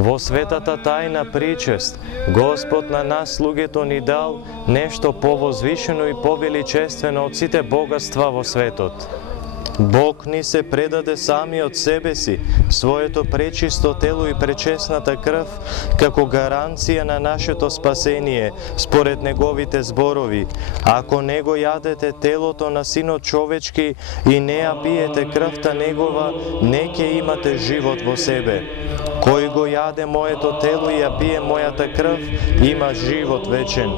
Во светата тајна причест, Господ на нас луѓето ни дал нешто повозвишено и повеличествено од сите богатства во светот. Бог ни се предаде сами од себе си, своето пречисто тело и пречесната крв, како гаранција на нашето спасение, според неговите зборови. Ако не го јадете телото на Синот човечки и не ја пиете крвта негова, не ќе имате живот во себе. Кој го јаде моето тело и ја пие мојата крв, има живот вечен.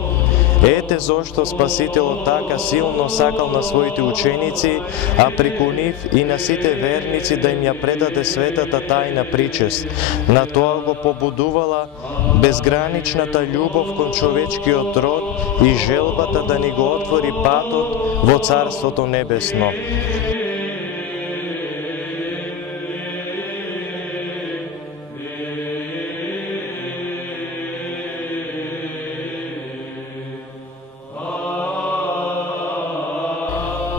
Ете зошто Спасителот така силно сакал на своите ученици, а преку нив и на сите верници да им ја предаде светата тајна причест. На тоа го побудувала безграничната љубов кон човечкиот род и желбата да ни го отвори патот во Царството Небесно.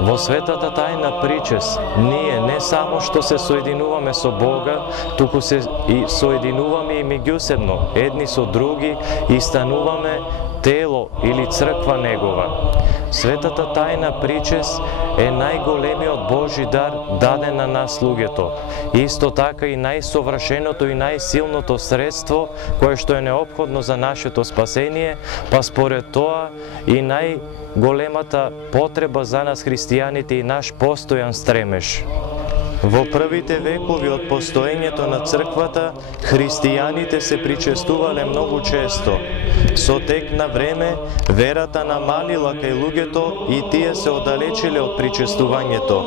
Во светата тајна причест, ние не само што се соединуваме со Бога, туку се и соединуваме и меѓусебно, едни со други, и стануваме тело или црква Негова. Светата тајна причест е најголемиот Божи дар даден на нас луѓето. Исто така и најсовршеното и најсилното средство кое што е неопходно за нашето спасение, па според тоа и најголемата потреба за нас христијаните и наш постојан стремеж. Во првите векови од постоењето на црквата, христијаните се причестувале многу често. Со тек на време, верата намалила кај луѓето и тие се оддалечиле од причестувањето.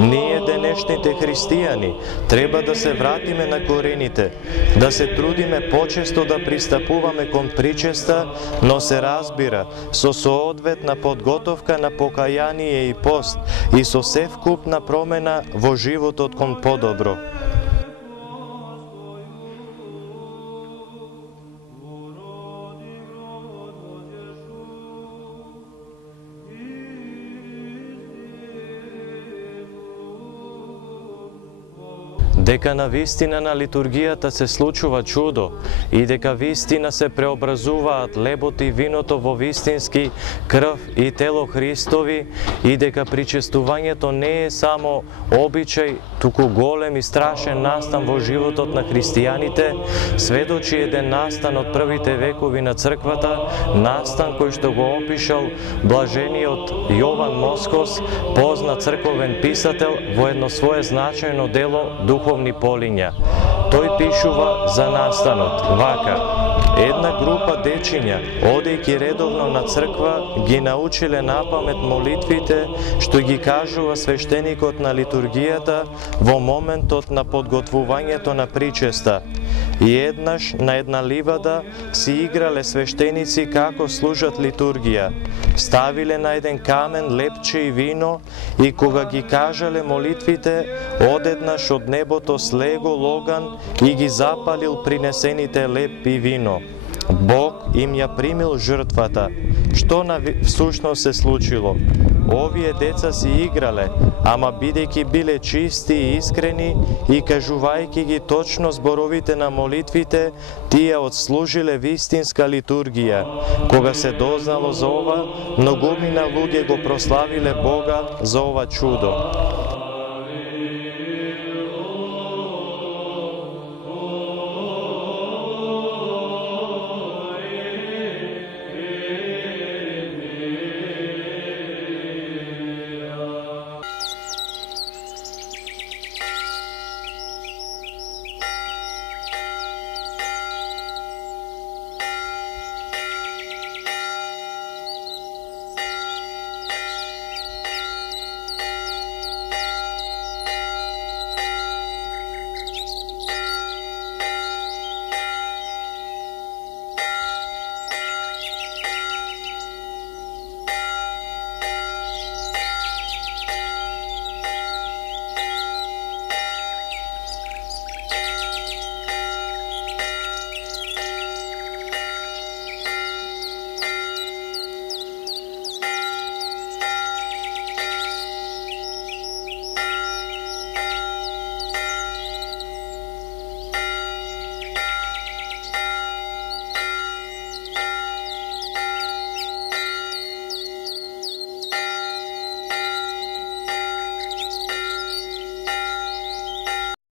Ние, денешните христијани, треба да се вратиме на корените, да се трудиме почесто да пристапуваме кон причеста, но се разбира, со соодветна подготовка на покаяние и пост и со севкупна промена во животот кон подобро. Дека на вистина на литургијата се случува чудо и дека вистина се преобразуваат лебот и виното во вистински крв и тело Христови и дека причестувањето не е само обичај, туку голем и страшен настан во животот на христијаните, сведочи еден настан од првите векови на црквата, настан кој што го опишал блажениот Јован Москос, познат црковен писател, во едно свое значајно дело Духовни полиња. Тој пишува за настанот вака: една група дечиња, одејќи редовно на црква, ги научиле напамет молитвите што ги кажува свештеникот на литургијата во моментот на подготвувањето на причеста. И еднаш на една ливада си играле свештеници како служат литургија. Ставиле на еден камен лепче и вино и кога ги кажале молитвите, одеднаш од небото слего оган и ги запалил принесените леп и вино. Бог им ја примил жртвата. Што всушност се случило? Овие деца си играле, ама бидејќи биле чисти и искрени и кажувајќи ги точно зборовите на молитвите, тие отслужиле вистинска литургија. Кога се дознало за ова, многумина луѓе го прославиле Бога за ова чудо.